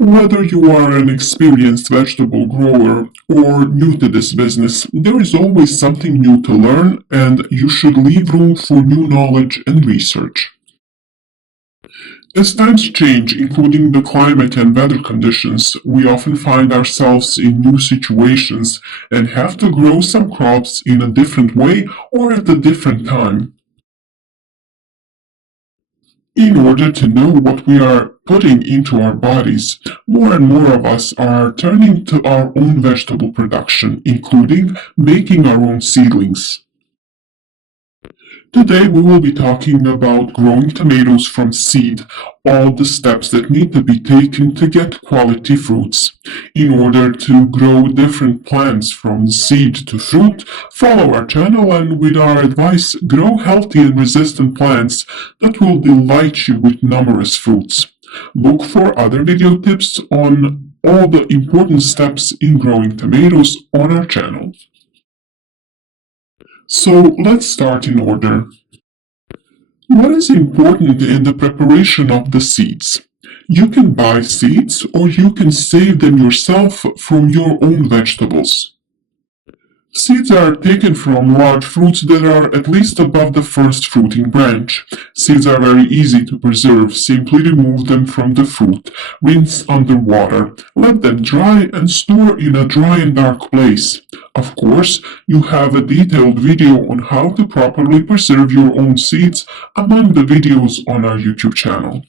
Whether you are an experienced vegetable grower or new to this business, there is always something new to learn, and you should leave room for new knowledge and research. As times change, including the climate and weather conditions, we often find ourselves in new situations and have to grow some crops in a different way or at a different time. In order to know what we are putting into our bodies, more and more of us are turning to our own vegetable production, including making our own seedlings. Today we will be talking about growing tomatoes from seed, all the steps that need to be taken to get quality fruits. In order to grow different plants from seed to fruit, follow our channel and with our advice, grow healthy and resistant plants that will delight you with numerous fruits. Look for other video tips on all the important steps in growing tomatoes on our channel. So let's start in order. What is important in the preparation of the seeds? You can buy seeds or you can save them yourself from your own vegetables. Seeds are taken from large fruits that are at least above the first fruiting branch. Seeds are very easy to preserve. Simply remove them from the fruit, rinse under water, let them dry and store in a dry and dark place. Of course, you have a detailed video on how to properly preserve your own seeds among the videos on our YouTube channel.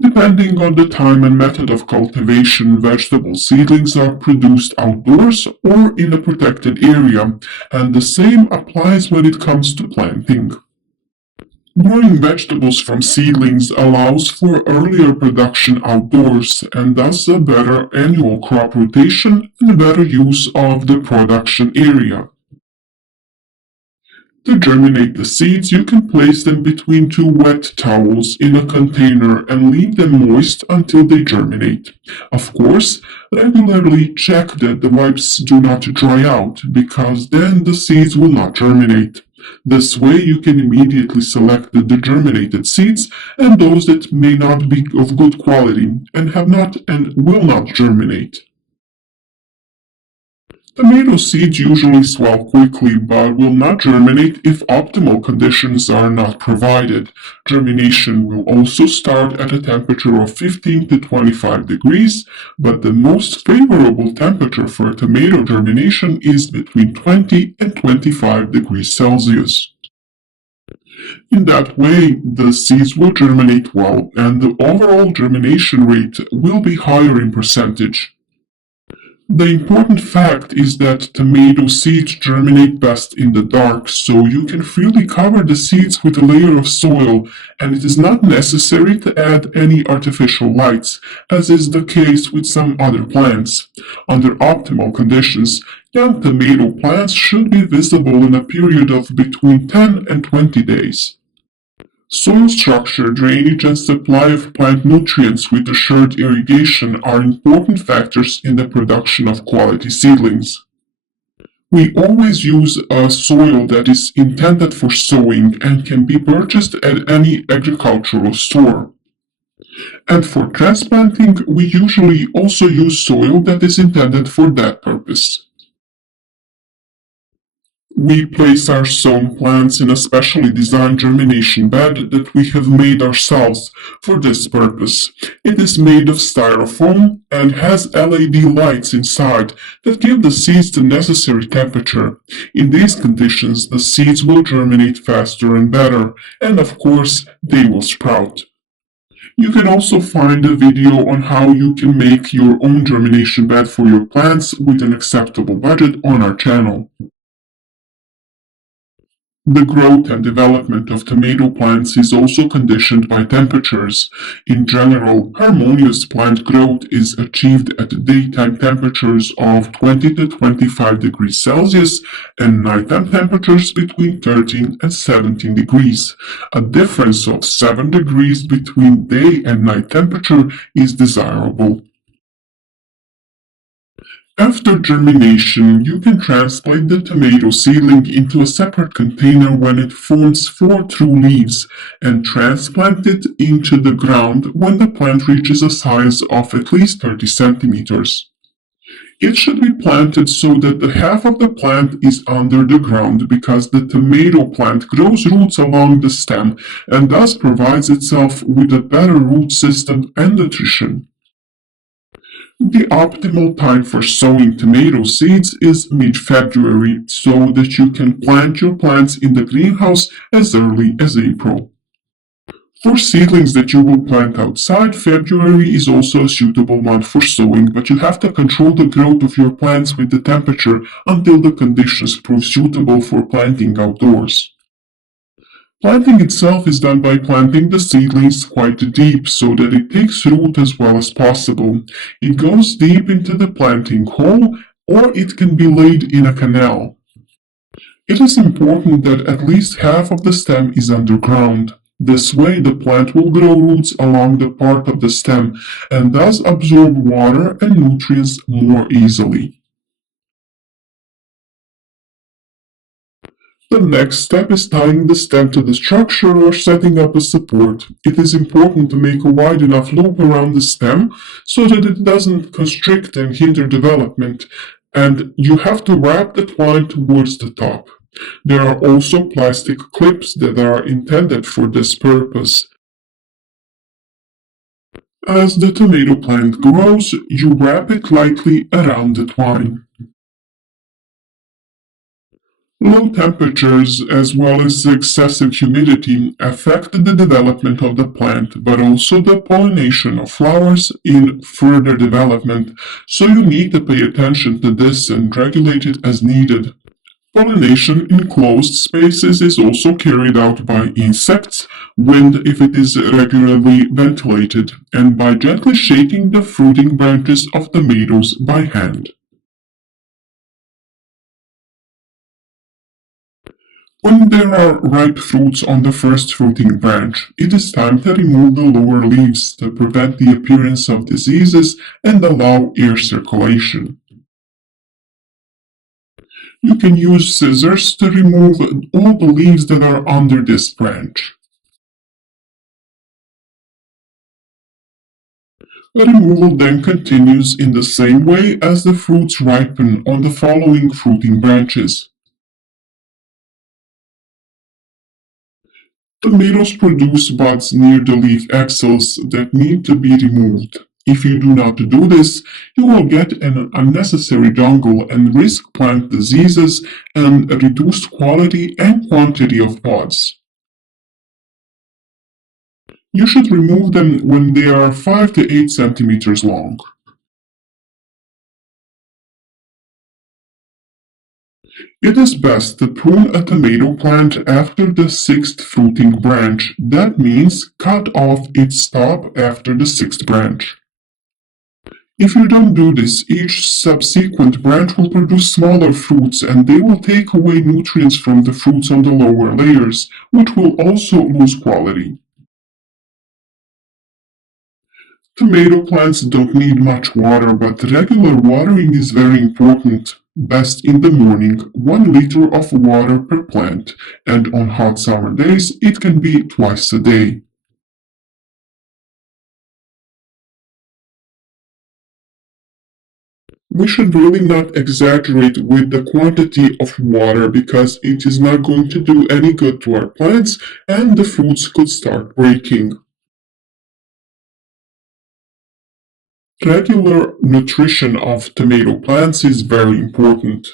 Depending on the time and method of cultivation, vegetable seedlings are produced outdoors or in a protected area, and the same applies when it comes to planting. Growing vegetables from seedlings allows for earlier production outdoors and thus a better annual crop rotation and better use of the production area. To germinate the seeds, you can place them between two wet towels in a container and leave them moist until they germinate. Of course, regularly check that the wipes do not dry out, because then the seeds will not germinate. This way you can immediately select the germinated seeds and those that may not be of good quality and have not and will not germinate. Tomato seeds usually swell quickly but will not germinate if optimal conditions are not provided. Germination will also start at a temperature of 15 to 25 degrees, but the most favorable temperature for tomato germination is between 20 and 25 degrees Celsius. In that way, the seeds will germinate well and the overall germination rate will be higher in percentage. The important fact is that tomato seeds germinate best in the dark, so you can freely cover the seeds with a layer of soil, and it is not necessary to add any artificial lights, as is the case with some other plants. Under optimal conditions, young tomato plants should be visible in a period of between 10 and 20 days. Soil structure, drainage, and supply of plant nutrients with assured irrigation are important factors in the production of quality seedlings. We always use a soil that is intended for sowing and can be purchased at any agricultural store. And for transplanting, we usually also use soil that is intended for that purpose. We place our sown plants in a specially designed germination bed that we have made ourselves for this purpose. It is made of styrofoam and has LED lights inside that give the seeds the necessary temperature. In these conditions, the seeds will germinate faster and better, and of course, they will sprout. You can also find a video on how you can make your own germination bed for your plants with an acceptable budget on our channel. The growth and development of tomato plants is also conditioned by temperatures. In general, harmonious plant growth is achieved at daytime temperatures of 20 to 25 degrees Celsius and nighttime temperatures between 13 and 17 degrees. A difference of 7 degrees between day and night temperature is desirable. After germination, you can transplant the tomato seedling into a separate container when it forms four true leaves and transplant it into the ground when the plant reaches a size of at least 30 centimeters. It should be planted so that the half of the plant is under the ground because the tomato plant grows roots along the stem and thus provides itself with a better root system and nutrition. The optimal time for sowing tomato seeds is mid-February so that you can plant your plants in the greenhouse as early as April. For seedlings that you will plant outside, February is also a suitable month for sowing, but you have to control the growth of your plants with the temperature until the conditions prove suitable for planting outdoors. Planting itself is done by planting the seedlings quite deep so that it takes root as well as possible. It goes deep into the planting hole or it can be laid in a canal. It is important that at least half of the stem is underground. This way the plant will grow roots along the part of the stem and thus absorb water and nutrients more easily. The next step is tying the stem to the structure or setting up a support. It is important to make a wide enough loop around the stem so that it doesn't constrict and hinder development, and you have to wrap the twine towards the top. There are also plastic clips that are intended for this purpose. As the tomato plant grows, you wrap it lightly around the twine. Low temperatures as well as excessive humidity affect the development of the plant, but also the pollination of flowers in further development, so you need to pay attention to this and regulate it as needed. Pollination in closed spaces is also carried out by insects, wind if it is regularly ventilated, and by gently shaking the fruiting branches of tomatoes by hand. When there are ripe fruits on the first fruiting branch, it is time to remove the lower leaves to prevent the appearance of diseases and allow air circulation. You can use scissors to remove all the leaves that are under this branch. The removal then continues in the same way as the fruits ripen on the following fruiting branches. Tomatoes produce buds near the leaf axils that need to be removed. If you do not do this, you will get an unnecessary jungle and risk plant diseases and a reduced quality and quantity of pods. You should remove them when they are 5 to 8 centimeters long. It is best to prune a tomato plant after the sixth fruiting branch. That means cut off its top after the sixth branch. If you don't do this, each subsequent branch will produce smaller fruits and they will take away nutrients from the fruits on the lower layers, which will also lose quality. Tomato plants don't need much water, but regular watering is very important. Best in the morning, 1 liter of water per plant, and on hot summer days it can be twice a day. We should really not exaggerate with the quantity of water because it is not going to do any good to our plants and the fruits could start breaking. Regular nutrition of tomato plants is very important.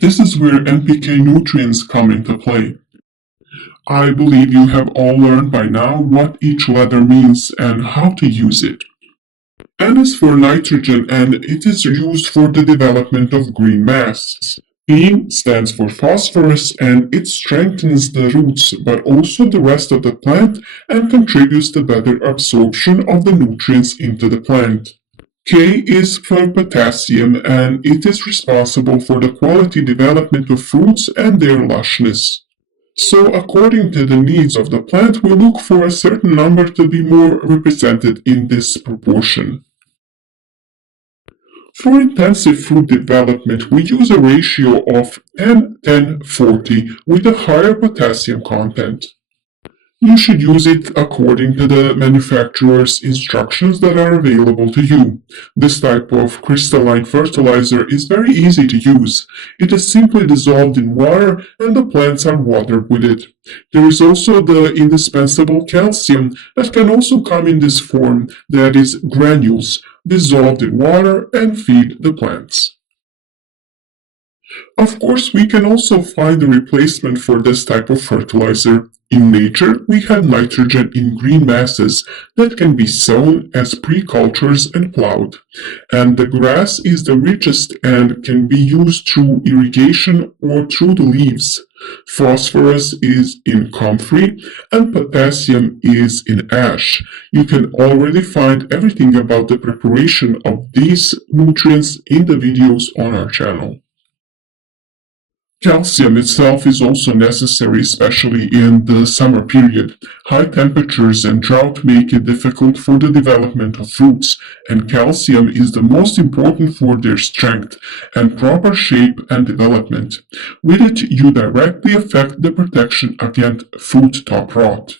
This is where NPK nutrients come into play. I believe you have all learned by now what each letter means and how to use it. N is for nitrogen and it is used for the development of green mass. P stands for phosphorus and it strengthens the roots but also the rest of the plant and contributes to better absorption of the nutrients into the plant. K is for potassium and it is responsible for the quality development of fruits and their lushness. So according to the needs of the plant, we look for a certain number to be more represented in this proportion. For intensive fruit development, we use a ratio of 10-10-40 with a higher potassium content. You should use it according to the manufacturer's instructions that are available to you. This type of crystalline fertilizer is very easy to use. It is simply dissolved in water and the plants are watered with it. There is also the indispensable calcium that can also come in this form, that is granules, dissolved in water and feed the plants. Of course, we can also find a replacement for this type of fertilizer. In nature, we have nitrogen in green masses that can be sown as pre-cultures and plowed. And the grass is the richest and can be used through irrigation or through the leaves. Phosphorus is in comfrey and potassium is in ash. You can already find everything about the preparation of these nutrients in the videos on our channel. Calcium itself is also necessary, especially in the summer period. High temperatures and drought make it difficult for the development of fruits, and calcium is the most important for their strength and proper shape and development. With it, you directly affect the protection against fruit top rot.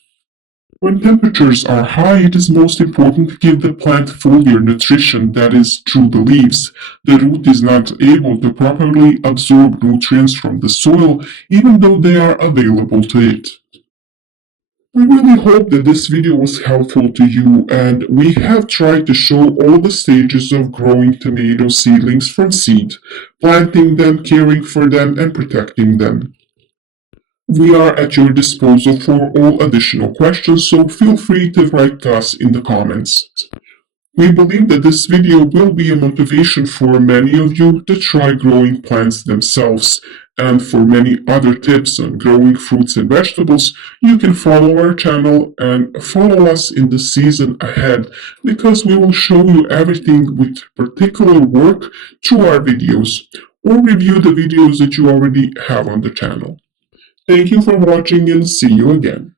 When temperatures are high, it is most important to give the plant foliar nutrition, that is, through the leaves. The root is not able to properly absorb nutrients from the soil, even though they are available to it. We really hope that this video was helpful to you, and we have tried to show all the stages of growing tomato seedlings from seed, planting them, caring for them, and protecting them. We are at your disposal for all additional questions, so feel free to write to us in the comments. We believe that this video will be a motivation for many of you to try growing plants themselves, and for many other tips on growing fruits and vegetables, you can follow our channel and follow us in the season ahead, because we will show you everything with particular work through our videos, or review the videos that you already have on the channel. Thank you for watching and see you again.